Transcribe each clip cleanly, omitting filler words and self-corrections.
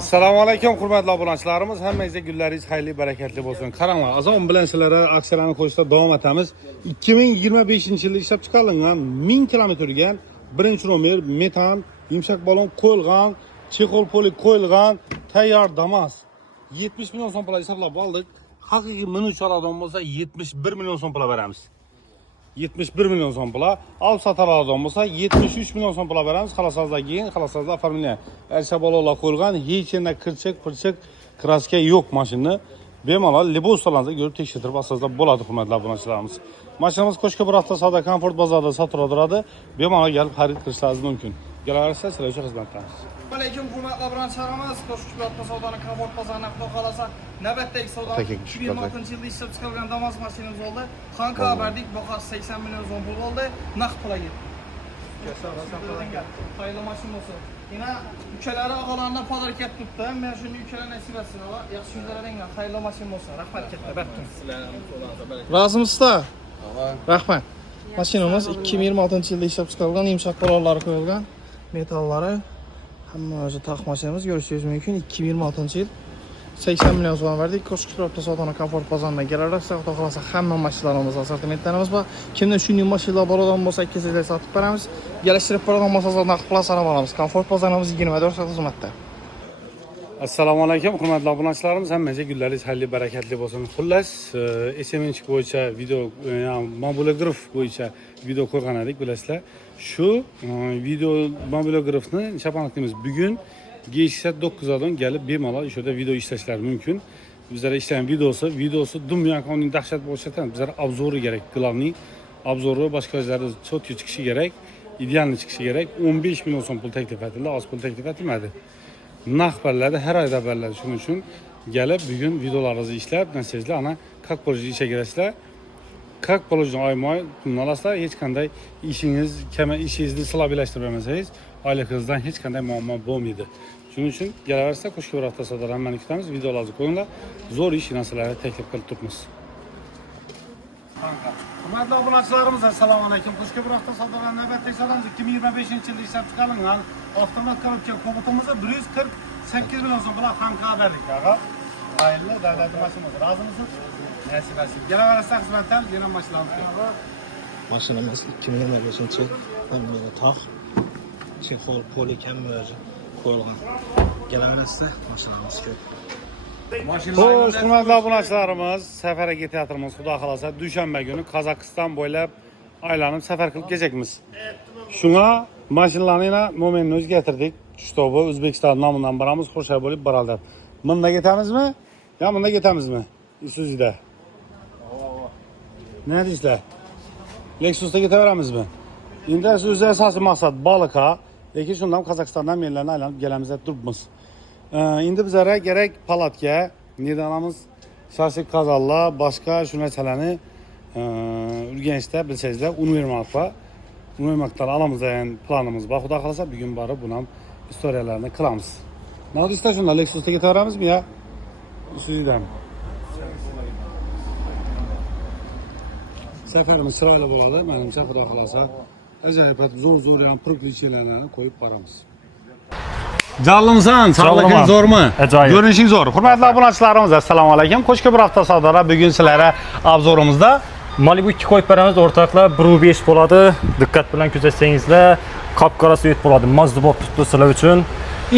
Assalomu alaykum hurmatli obunachilarimiz. Hammangizga kunlaringiz xayrli, barakatli bo'lsin. Qaranglar, azon bilan sizlarga aksiyalarni qo'yishda davom etamiz. 2025-yilda ishlab chiqarilgan 1000 km yurgan birinchi nomer metan yumshoq balon qo'yilgan, chexol poli qo'yilgan tayyor Damas. 70 million so'm pul hisoblab oldik. Haqiqiy minuvchi odam bo'lsa 71 million so'm pul beramiz. 71 million so'm pula, olib sotaradigan bo'lsa 73 million so'm pula beramiz. Xalosazdan keyin, xalosazda oformlanish. Elshabollar qo'yilgan, hech qanday qirchiq, kraska yo'q mashina. Bemalol liboslarni ko'rib tekshirib asosda bo'ladi hurmatli obunachilarimiz. Mashinamiz qo'shqa bir hafta savdo komfort bozorida sotiladi. Bemalol kelib xarid qilishingiz mumkin. Kelaverasiz, sizlar uchun xizmatdamiz. Assalomu hurmatli obunachilarimiz, qo'shqa bir hafta savdoni komfort bozorida xudo xolasa navbatdagi savdo 2026-yilda ishlab chiqarilgan Damas mashinamiz oldi. Qanqa berdik, baho 80 million so'm pul bo'ldi. Naqd pulga ketdi. Xayrli mashina bo'lsin. Yana uchalari og'alardan pazar ketibdi. Men shuni uchalar nasib etsin. Yaxshi kunlarga xayrli mashina bo'lsin. Rahmat katta, baraka. Razim usta. Rahmat. Mashinamiz 2026-yilda ishlab chiqarilgan, yumshoq balonlari qo'yilgan, metallari hamma o'zi taq mashinamiz ko'rishingiz mumkin. 2026-yil 80 million so'm verdik. Qo'shqirobda savdoni komfort bozoridan kelarasiz. Xudo xolasa hamma mashinalarimiz assortimentlarimiz bor. Kimda shunday mashinalar boradigan bo'lsa, kelisizlar sotib beramiz. Kelishtirib boradigan bo'lsa, naqd pul sarf olamiz. Komfort bozorimiz 24 soat xizmatda. Assalomu alaykum hurmatli obunachilarimiz, hammangizga kunlaringiz xayrli, barakatli bo'lsin. Xullas, SMNchik bo'yicha video, mobilograf bo'yicha video qo'ygan edik, bilasizlar. Shu video mobilografni shapanatimiz bugun G9 dan kelib bemalol ishda video ishlashlari mumkin. Bizlar ishlagan videosi dunyoning dahshat bo'lishidan bizlar obzori kerak, glavniy obzori boshqa joylarda cho'tki chiqishi kerak, idealni chiqishi kerak. 15 million so'm pul taklif etildi, oz pul taklif etilmadi. Naqd beriladi, har oyda beriladi. Shuning uchun kelib bugun videolaringizni ishlab, nasibsizlar ana как положить ishga kirasizlar. Как положить oyma-oy pulni olasizlar, hech qanday ishingizni slobilashtirmasangiz, oyligingizdan hech qanday muammo bo'lmaydi. Shuning uchun kelaversa qo'shqa bir hafta savdolar hammani kutamiz, videolaringizni qo'yinglar. Zo'r ish narsalarni taklif qilib turibmiz. Hurmatli obunachilarimiz, assalomu alaykum. Qo'shqa bir hafta savdolar navbatdagi savdomiz 2025-yilda ishlab chiqarilgan avtomat korobka Cobalt 148 million so'm bilan hamka berdik. Xayrli davlat mashinasi. Rozimisiz? Nasib etsin. Kelaversa xizmatdan yana mashinalarimiz bor. Mashinamiz 2025-yil o'rnida tog' chexol poli kamyoji qo'yilgan. Kelaversa mashinamiz ko'p. Xo'sh, hurmatli obunachilarimiz, safarga ketyapmiz. Xudo xolasa dushanba kuni Qozog'iston bo'ylab aylanib safar qilib kelajakmiz. Shunga mashinalarni momentni o'zgartirdik. Shtobi O'zbekiston nomidan boramiz, xursand bo'lib boraldi. Bunda ketamizmi? Ya bunda ketamizmi? Isuzida. Ne deysizlar? Lexus'ta ketaveramizmi? Endi o'zi asosiy maqsad baliqa, lekin shundan Qozog'istondan menlarni aylanib kelamiz deb turibmiz. Endi bizlarga kerak palatka, nirdanamiz, shashik qazallar, boshqa shu narsalarni o'rganishda bilsangizlar, univermakdan olamiz degan planimiz bor. Xudo xolasa bugun borib buni ham istoriyalarni qilamiz. Nima deysizlar, shunda Lexus'ta ketaveramizmi yo? Sizdan. Safarimiz chiroyli bo'ladi, menimcha xudo xolasa ajoyib zo'r ham priklecheniyalarni qo'yib boramiz. Jallimsan, sog'lig'ing zo'rmi? Ko'rinishing zo'r. Hurmatli obunachilarimiz, assalomu alaykum. Qo'shqa bir hafta savdolar bugun sizlarga obzorimizda Malibu 2 qo'yib beramiz, o'rtoqlar 1.5 bo'ladi. Diqqat bilan kuzatsangizlar, qop-qora svet bo'ladi. Mazda bo'lib tutdi sizlar uchun.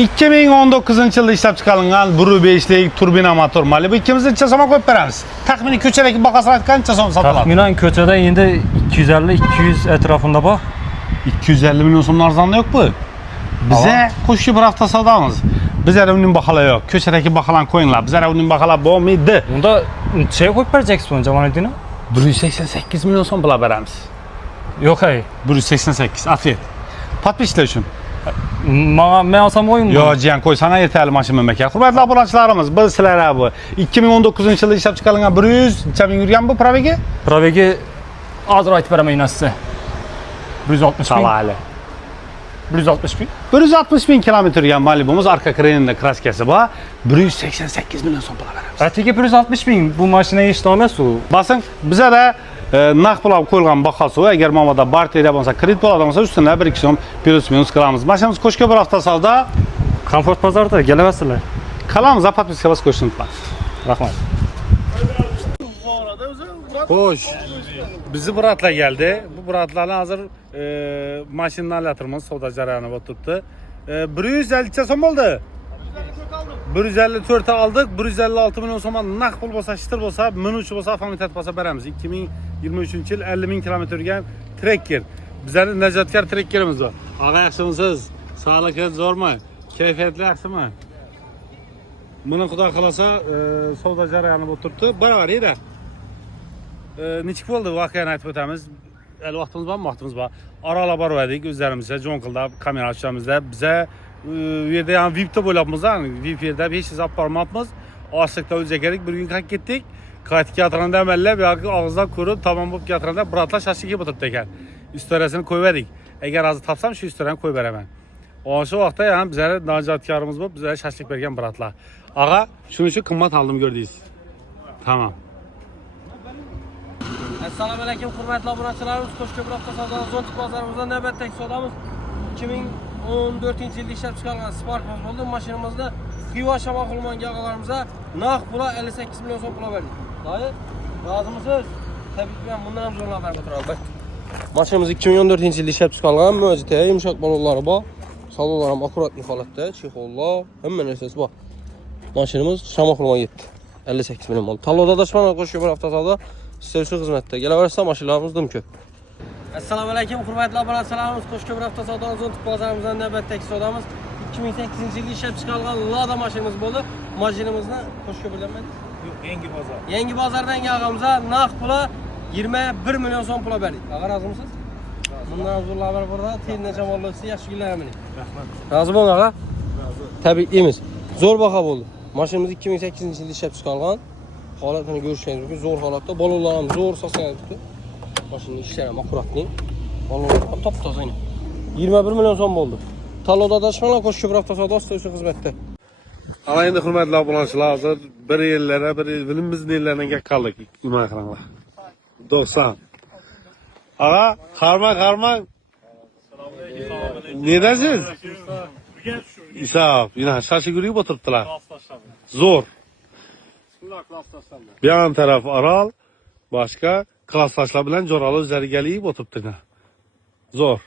2019-yilda ishlab chiqarilgan 1.5 lik turbina motor Malibu ikkimizni necha so'mga qo'yib beramiz? Taxminiy ko'chadagi bahosini qancha so'm sotiladi? Taxminan ko'chada endi 250-200 atrofida bor. 250 million so'mdan arzonni yo'q-ku. Biza qo'shqa bir hafta savdomiz. Bizlarda uning baholari yo'q. Ko'chadagi baholarni qo'yinglar. Bizlarda uning baholari bo'lmaydi. Unda necha qo'yib berajaksiz buni Javonoddin? 188 million so'm pul beramiz. Yo'q, hay. 188. Ответ. Подписчиlar uchun. Men olsam o'yinmi? Yo'q, jiyan qo'ysana ertali mashina mamlakat. Hurmatli obunachilarimiz, biz sizlarga bu 2019-yilda ishlab chiqarilgan 100 necha ming yurgan bu Pravega? Pravega hozir aytib beraman sizga. 160 ming. Salali. 160 ming. 160 ming kilometr yurgan Malibu'miz arka krenida kraskasi bor. 188 million so'm pul beramiz. Atigi 160 ming bu mashina eshita olmaysiz-ku. Basing, bizada naqd pul olib qo'yilgan bahosi, agar mamada barteriya bo'lsa, kredit bo'ladigan bo'lsa, ustidan 1-2 so'm plus minus qilamiz. Mashinamiz qo'shqa bir hafta savdo Komfort bozorda kelaversizlar. Kalamiz, podpiska bosib qo'yishni unutma. Rahmat. Xo'sh. Bizi bratlar geldi. Bu bratlarni hozir mashinadan alatırmız, savdo jarayoni bo'lib turibdi. 150 cha so'm bo'ldi. 154 aldık, 156 milyon so'm naqd pul bo'lsa, shitir bo'lsa, minuvchi bo'lsa, avtomatik bo'lsa beramiz. 2023 yil 50 ming kilometr yurgan trekker. Bizning najotkor trekkerimiz bor. Og'a yaxshimisiz? Sog'ligingiz zo'rmi? Kayfiyatli yaxshimi? Buni xudo xolasa savdo jarayoni bo'lib turibdi. Baravar edi. Nechik bo'ldi voqeani aytib o'tamiz. Hali vaqtimiz bormi? Vaqtimiz bor. Orala bordik o'zlarimizcha jon qildab kamera ochamiz-da. Biza bu yerda ham VIPda bo'lyapmiz, VIP yerda hech narsa olib bormayapmiz. Ochiqda o'lja kerak, bir kun qaytib ketdik. Qaytib kelganda amallab yoki og'izdan ko'rib tamom bo'lib kelganda bratlar shashlik yeb o'tiribdi ekan. Istoriyasini qo'yib Agar hozir topsam shu istoriyani qo'yib beraman. O'sha vaqtda ham bizlar najotkorimiz bo'lib, bizlar shashlik bergan bratlar. Ag'a, shuning uchun qimmat oldim ko'rdingiz. Tamam. Assalomu alaykum hurmatli obunachilarimiz. Qo'shko'pir avtosavdo zontik bozorimizda navbatdagi savdomiz 2014-yilda ishlab chiqarilgan Spark'imiz bo'ldi. Mashinamizni Xiva Shamol Xulmonga og'alarimizga naqd pula 58 million so'm pul berdik. Doyi, rozimisiz? Tabriklayman, bundan ham zo'rlar berib turadi. Mashinamiz 2014-yilda ishlab chiqarilgan, mo'jita, yumshoq ballonlari bor. Salonlar ham akkuratli holatda, chexollar, hamma narsasi bor. Mashinamiz Shamol Xulmonga yetdi. 58 million bo'ldi. Tanlovda adashmani Qo'shko'pir avtosavdo servis xizmatda. Kelaversa mashinalarimiz dim ko'p. Assalomu alaykum hurmatli obunachilarimiz. Qo'shko'pir avtosavdo zontik bozorimizdan navbatdagi savdomiz 2008-yilda ishlab chiqarilgan Lada mashinamiz bo'ldi. Mashinamizni Qo'shko'pirdanmi? Yo'q, Yangi bozor. Yangi bozordan yog'imizga naqd pula 21 million so'm pul berdik. Ag'ar rozimisiz? Bundan zo'rlar berib borda, tezda jamollar o'tsa yaxshi kunlarmi? Rahmat. Rozi bo'ling ag'a. Rozi. Tabriklaymiz. Zo'r baho bo'ldi. Mashinamiz 2008-yilda ishlab chiqarilgan. Holatini ko'rishingiz mumkin, zo'r holatda. Balonlar ham zo'r saslanibdi. Mashina ishlari ham akkuratning. Balonlar ham top-toza. 21 million so'm bo'ldi. Tanlovda adashmanglar, Qo'shko'pir avtosavdo servis xizmatda. Ana endi hurmatli obunachilar, hozir bir yillara, bir bilimimizning yillardan gap qoldik. Nima qilinglar? 90. Ag'a, qarmang. Nedasiz? Hisob, yana shashib yurib o'tiribdilar. Zo'r. Bir yan taraf Aral, başka klassdaşlar bilan Jo'rali o'zlari galib o'tiribdi. Zo'r.